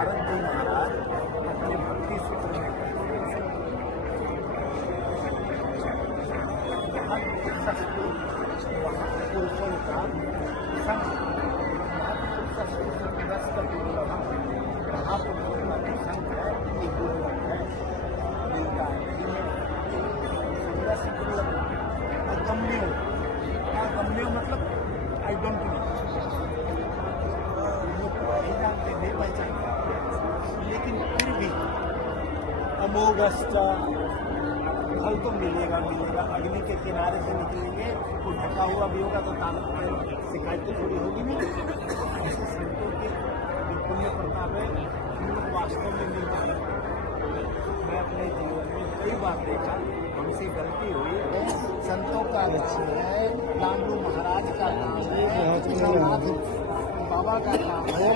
भारत जी महाराज अपने भक्ति सूत्र में वहाँ सस्तु वहाँ पुरुषों का संग महापुरुष सूत्र में दस का दुर्लभ महापुरुषों का जो संग है ये दुर्लभ है मिलता है दस दुर्लभ अगम्य अगम्य मतलब आई डोंट नो जानते नहीं पहचानते लेकिन फिर भी अमोघस्ट फल तो मिलेगा मिलेगा। अग्नि के किनारे से निकलेंगे तो ढका हुआ भी होगा तो ताल शिकायत तो थोड़ी होगी नहीं ऐसे संतों के जो पुण्य प्रताप है वास्तव में मिल जाए मैं अपने जीवन में कई बार देखा हमसे गलती हुई। है संतों का नाम है लालू महाराज का नाम है बाबा का नाम है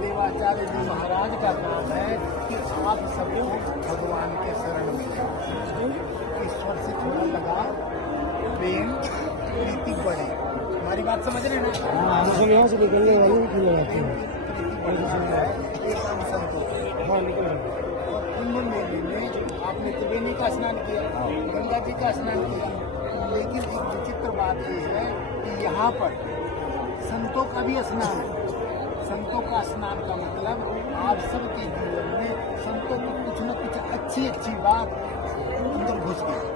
देवाचार्य जी महाराज का नाम है कि आप सबको भगवान के शरण में ईश्वर से थोड़ा लगा प्रेम प्रीति बढ़े। हमारी बात समझ रहे हैं ना? हम यहाँ से निकलने वाले हैं। एक हम संतोष और कुंभ मेले में आपने त्रिवेणी का स्नान किया, गंगा जी का स्नान किया, लेकिन एक विचित्र बात यह है कि यहाँ पर संतों का भी स्नान है संतों का स्नान का मतलब आप सबके जीवन में संतों को कुछ न कुछ अच्छी अच्छी बात अंदर घुस गई।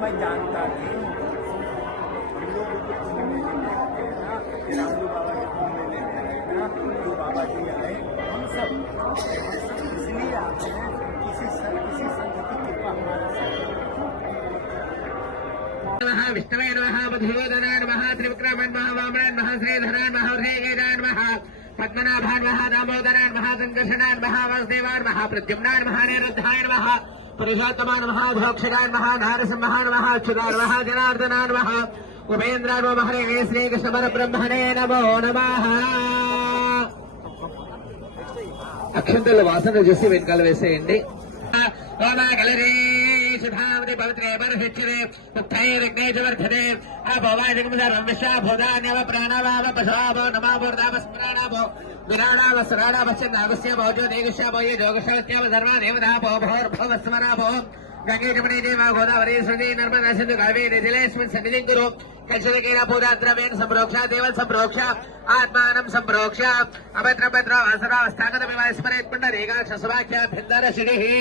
मैं जानता नहीं हम लोग रामू बाबा जी बाबा जी आए, हम सब इसलिए आते हैं, किसी किसी की कृपा हमारा विष्णवे नम नम त्रिविक्रमन् मह वामन् मह श्रीधरान् मह हृदयगेजान् मह पद्मनाभान् मह दामोदरान् वासुदेवान् पुरुषोत्तमाय नमः धोक्षराय नमः नारसिंहाय नमः अच्युताय नमः जनार्दनाय नमः उपेन्द्राय नमः हरे श्रीकृष्णपरब्रह्मणे नमो नमः అక్షంతల వాసన చూసి వెనకాల వేసేయండి ಸುಧಾವಧಿ ಪವಿತ್ರ ಹೆಚ್ಚಿದೆ ಮುಕ್ತಾಯ ವಿಘ್ನೇಶವರ್ಧನೆ ಆ ಭವಾಜಗಮಶಾ ಭೂದಾನ್ಯವ ಪ್ರಾಣವಾವ ಪಶಾಭೋ ನಮಾಭೂರ್ಧಾವ ಸ್ಮರಣಾಭೋ ವಿರಾಣಾವ ಸುರಾಣಾವಶ್ಯ ನಾವಸ್ಯ ಭೌಜೋ ದೇಗುಶ್ಯಾಭೋ ಯೇ ಜೋಗಶಾವಸ್ಯಾವ ಸರ್ವ ದೇವದಾಭೋ ಭೋರ್ಭವ ಸ್ಮರಾಭೋ ಗಂಗೆ ಜಮುನೆ ದೇವ ಗೋದಾವರಿ ಸೃತಿ ನರ್ಮದಾ ಸಿಂಧು ಕಾವೇರಿ ಜಲೇಸ್ಮಿನ್ ಸನ್ನಿಧಿ ಗುರು ಕಚಲಕೇನ ಭೂತ ದ್ರವೇಣ ಸಂಪ್ರೋಕ್ಷ ದೇವಲ್ ಸಂಪ್ರೋಕ್ಷ ಆತ್ಮಾನಂ ಸಂಪ್ರೋಕ್ಷ ಅಭದ್ರ ಭದ್ರ ಅಸರಾವಸ್ಥಾಗತ ವಿಮಯ ಸ್ಮರೇತ್ ಪುಂಡರೇಗಾಕ್ಷ ಸುಭಾಖ್ಯ ಭಿಂದರ ಸಿಡಿಹಿ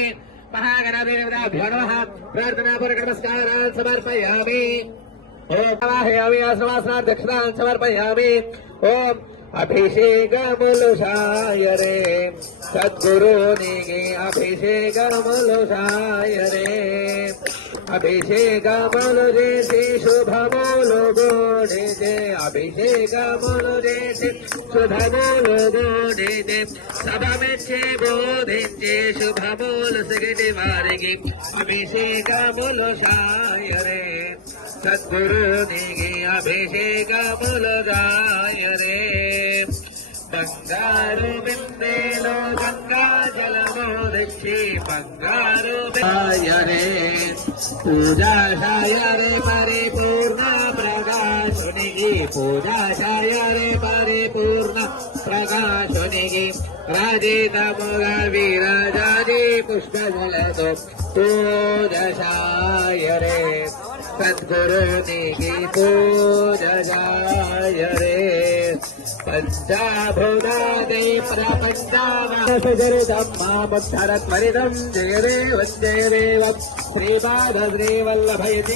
प्रार्थना नमः प्रार्थनापूर्वक नमस्कारान् समर्पयामि ओमवाहयामि आश्रमासनात् दक्षिणान् समर्पयामि ओम अभिषेकमुलुषाय रे। सद्गुरुनिगे अभिषेकमुलुषाय रे। ಅಭಿಷೇಕ ಮನುಜೇತಿ ಶುಭಮೋಲು ಗೋಡಿದೆ ಅಭಿಷೇಕ ಮನುಜೇತಿ ಶುಭಮೋಲು ಗೋಡಿದೆ ಸಭಮೆಚ್ಚೆ ಬೋಧಿಂಚೆ ಶುಭಮೋಲು ಸಿಗಟಿ ವಾರಿಗೆ ಅಭಿಷೇಕ ಮುಲು ಶಾಯರೇ ಸದ್ಗುರುನಿಗೆ ಅಭಿಷೇಕ ಮುಲದಾಯರೇ ಬಂಗಾರು ಬೆಂದೇನು ಗಂಗಾ ಜಲಮೋದಕ್ಕೆ ಬಂಗಾರು ಬೆಯರೆ ಪೂಜಾಶಾಯರೆ ಪರಿಪೂರ್ಣ ಪ್ರಕಾಶನಿಗೆ ಪೂಜಾಶಾಯರೆ ಪರಿಪೂರ್ಣ ಪ್ರಕಾಶನಿಗೆ ರಾಜಿತ ಮುಗ ವಿರಾಜಿ ಪುಷ್ಪಗಳದು ಪೂಜಾಶಾಯರೆ ಸದ್ಗುರುನಿಗೆ ಪೂಜಾಯರೆ పంచాభూతాదే ప్రపంచామరిదం మాముద్ధరత్వరిదం జయదేవ జయదేవం శ్రీపాద శ్రీవల్లభయతి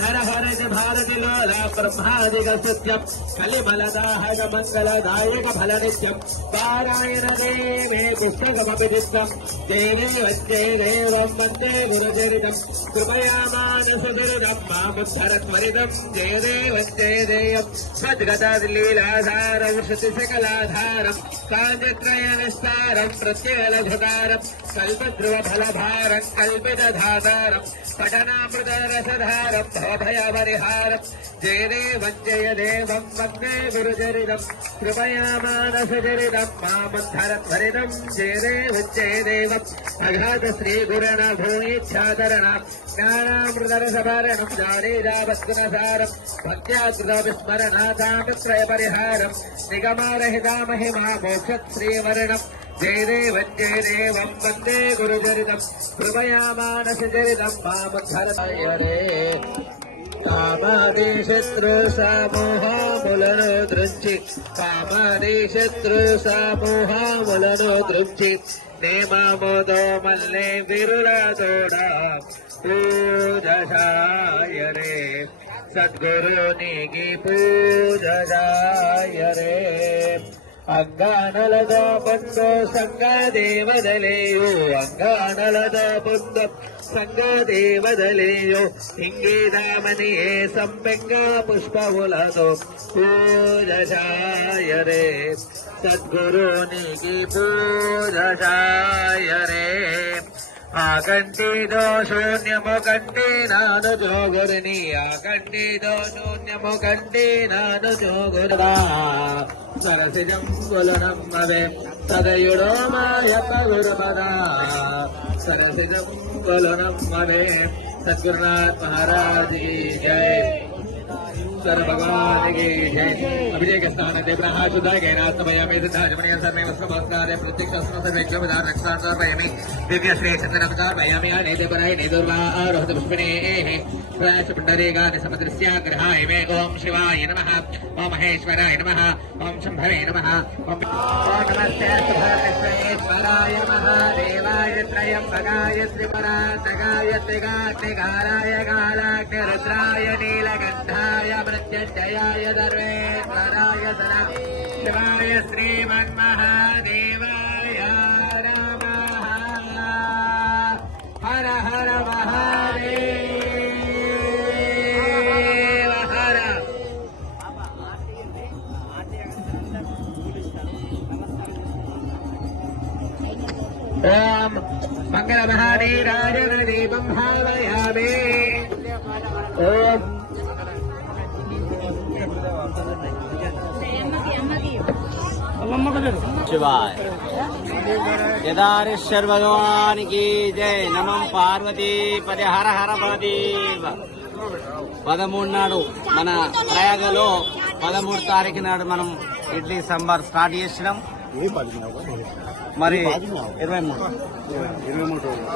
నరహరజ భారతి లోల బ్రహ్మాదిక సత్యం కలిమలదాహక మంగళదాయక ఫల నిత్యం పారాయణ దేవే పుస్తకమపి చిత్తం జయదేవ జయదేవం వందే గురచరితం కృపయా మానసుదురిదం మాముద్ధరత్వరిదం జయదేవ జయదేవం సద్గతలీలాధారం శృతి సకలాధారం కాంచత్రయ విస్తారం ప్రత్యేలఘుతారం కల్పధ్రువ ఫలభారం కల్పితధాతారం పఠనామృత రసధారం భవభయ పరిహారం జయదేవం జయదేవం వందే గురుచరితం కృపయా మానసచరితం మాముద్ధరత్వరితం జయదేవ జయదేవం అఘాత శ్రీ గురణ భూమిచ్ఛాదరణ జ్ఞానామృతరసభరణం జాడేజావత్గుణసారం భక్త్యాకృత విస్మరణాతామత్రయ పరిహారం నిగమారహితా మహిమా మోక్షత్ శ్రీవర్ణం జయదేవ జయదేవం వందే గురుచరితం. కృపయా మానస చరితం. మాముద్ధరతాయ రే కామాది శత్రు సమూహములను దృంచి కామాది శత్రు సమూహములను దృంచి నేమామోదో మల్లె విరులతోడ పూజాయ రే సద్గురునికి పూజాయ రే ಅಂಗಾನಲದ ಬಂದು ಸಂಗ ದೇವದಲೆಯು ಅಂಗಾನಲದ ಬಂದು ಸಂಗ ದೇವದಲೆಯು ಹಿಂಗಿದ ಮನೆಯೇ ಸಂಪೆಂಗ ಪುಷ್ಪವುಲದು ಪೂಜಾಯ ರೇ ಸದ್ಗುರುನಿಗೆ ಪೂಜಾಯ ರೇ ఆ కంటిదో శూన్యము కంటి నాను జోగురిని ఆ కంటిదో శూన్యము కంటి నాను జోగురుదా సరసిజం కులనమ్మవే సదయుడో మాయప్ప గురుపదా. సరసిజం కులనమ్మవే సద్గురునాథ్ మహారాజీ की సర భగవానికి అభిషేక స్నాన దేవ్రహ శుద్ధాయ నాస్తమయామి దాజమణీయ సర్ణే వస్త్రభస్కారే ప్రత్యక్ష వస్త్రవేక్ష విధాన రక్షాంతర్పయామి దివ్య శ్రీ చంద్రకార్పయామి ఆ నేదపరాయ నేదుర్వారోహిత పుష్పిణే ప్రాయశ పుండరీగాని సమదృశ్య గ్రహాయ మే ఓం శివాయ నమ ఓం మహేశ్వరాయ నమ ఓం శంభవే నమ ఓం నమస్తే సుభాగేశ్వరాయ మహాదేవాయ త్రయంబకాయ త్రిపురాతకాయ త్రిగాగ్నికారాయ నీలగంధాయ सुभद्रेश्वराय महादेवाय त्रयंबकाय त्रिपुरान्तकाय त्रिगाग्निकाराय कालाग्निरुद्राय नीलकण्ठाय मृत्युञ्जयाय सर्वेश्वराय सदा शिवाय श्रीमन्महादेवाय नमः हर हर महादेव हर ओम मंगल महावीराय दीपं भावयामि ओम శివాయ. కేదారేశ్వర భగవానికి జై. నమం పార్వతీ పది హర హర పదీవ పదమూడు నాడు మన ప్రయాగలో పదమూడు తారీఖు నాడు మనం ఇడ్లీ సాంబార్ స్టార్ట్ చేసినాం. మరి ఇరవై మూడు.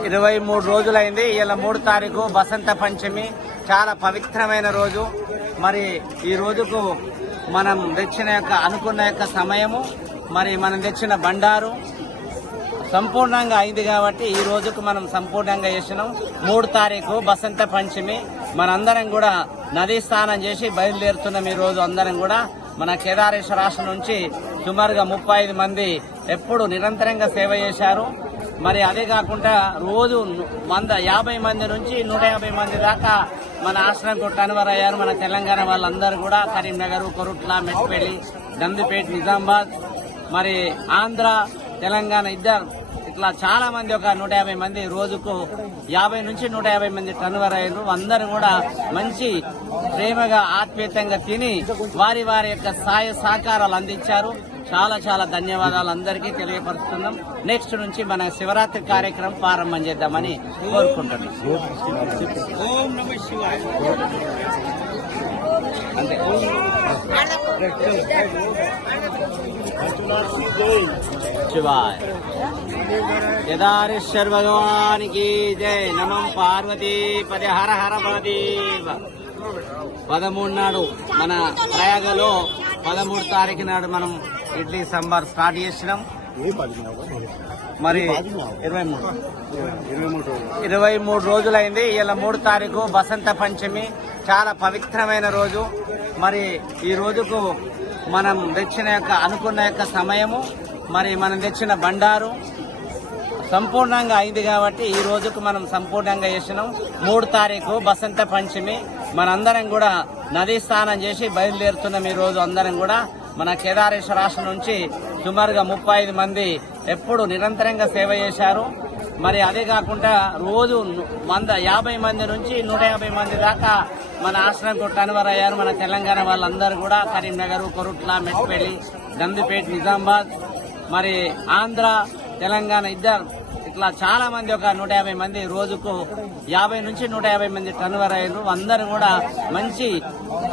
ఇరవై మూడు రోజులైంది. ఇలా మూడు తారీఖు బసంత పంచమి. చాలా పవిత్రమైన రోజు. మరి ఈ రోజుకు మనం తెచ్చిన యొక్క అనుకున్న యొక్క సమయము మరి మనం తెచ్చిన బండారు సంపూర్ణంగా అయింది కాబట్టి ఈ రోజుకు మనం సంపూర్ణంగా చేసినాం. మూడు తారీఖు బసంత పంచమి. మనందరం కూడా నదీ స్నానం చేసి బయలుదేరుతున్నాం ఈ రోజు అందరం కూడా. మన కేదారేశ్వర రాష్ట్రం నుంచి సుమారుగా ముప్పై ఐదు మంది ఎప్పుడు నిరంతరంగా సేవ చేశారు. మరి అదే కాకుండా రోజు వంద యాభై మంది నుంచి నూట యాభై మంది దాకా మన ఆశ్రమంకు కన్వర్ అయ్యారు మన తెలంగాణ వాళ్ళందరూ కూడా కరీంనగర్ కొరుట్ల మెట్పల్లి దందిపేట నిజామాబాద్ మరి ఆంధ్ర తెలంగాణ ఇద్దరు ఇట్లా చాలా మంది ఒక నూట యాభై మంది రోజుకు యాభై నుంచి నూట యాభై మంది టన్వర్ అయ్యారు అందరూ కూడా మంచి ప్రేమగా ఆత్మీయతంగా తిని వారి వారి యొక్క సాయ సహకారాలు అందించారు. చాలా చాలా ధన్యవాదాలు అందరికీ తెలియపరుస్తున్నాం. నెక్స్ట్ నుంచి మన శివరాత్రి కార్యక్రమం ప్రారంభం చేద్దామని కోరుకుంటున్నాం. అంతే శివాయ కేదారేశ్వర భగవానికి జయ నమం పార్వతీ. పది హర హర పదీవ పదమూడు నాడు మన ప్రయాగలో పదమూడు తారీఖు నాడు మనం ఇడ్లీ సాంబార్ స్టార్ట్ చేసినాం. మరి ఇరవై మూడు. ఇరవై మూడు రోజులైంది. ఇలా మూడు తారీఖు బసంత పంచమి. చాలా పవిత్రమైన రోజు. మరి ఈ రోజుకు మనం తెచ్చిన యొక్క అనుకున్న యొక్క సమయము మరి మనం తెచ్చిన బండారు సంపూర్ణంగా అయింది కాబట్టి ఈ రోజుకు మనం సంపూర్ణంగా చేసినాం. మూడు తారీఖు బసంత పంచమి. మనందరం కూడా నదీ స్నానం చేసి బయలుదేరుతున్నాం ఈ రోజు అందరం కూడా. మన కేదారేశ్వర రాష్ట్రం నుంచి సుమారుగా ముప్పై ఐదు మంది ఎప్పుడు నిరంతరంగా సేవ చేశారు. మరి అదే కాకుండా రోజు వంద యాభై మంది నుంచి నూట యాభై మంది దాకా మన ఆశ్రమంకు కన్వర్ అయ్యారు మన తెలంగాణ వాళ్ళందరూ కూడా కరీంనగర్ కొరుట్ల మెట్పల్లి గందిపేట నిజామాబాద్ మరి ఆంధ్ర తెలంగాణ ఇద్దరు ఇట్లా చాలా మంది ఒక నూట యాభై మంది రోజుకు యాభై నుంచి నూట యాభై మంది టర్నవర్ అయ్యారు. అందరూ కూడా మంచి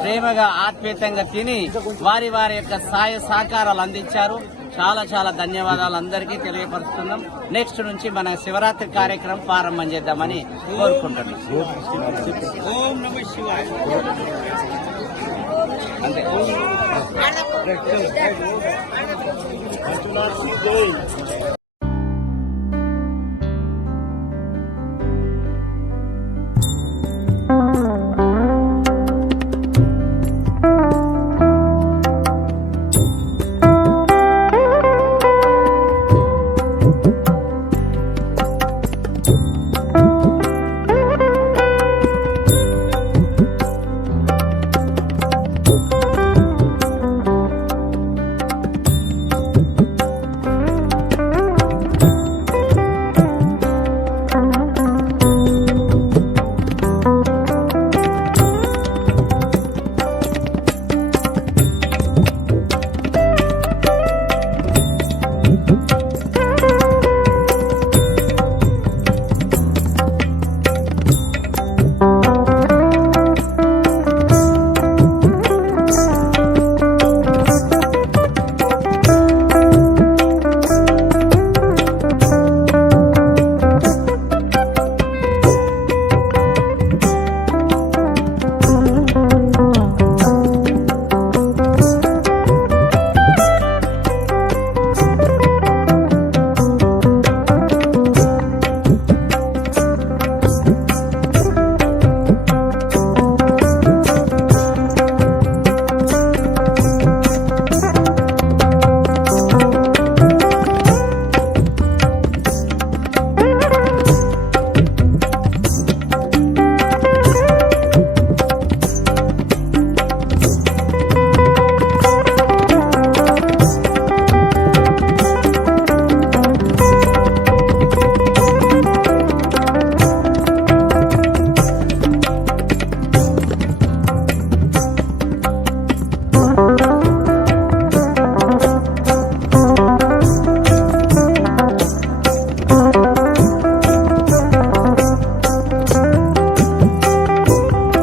ప్రేమగా ఆత్మీయతంగా తిని వారి వారి యొక్క సాయ సహకారాలు అందించారు. చాలా చాలా ధన్యవాదాలు అందరికీ తెలియపరుస్తున్నాం. నెక్స్ట్ నుంచి మన శివరాత్రి కార్యక్రమం ప్రారంభం చేద్దామని కోరుకుంటున్నాం. అంతే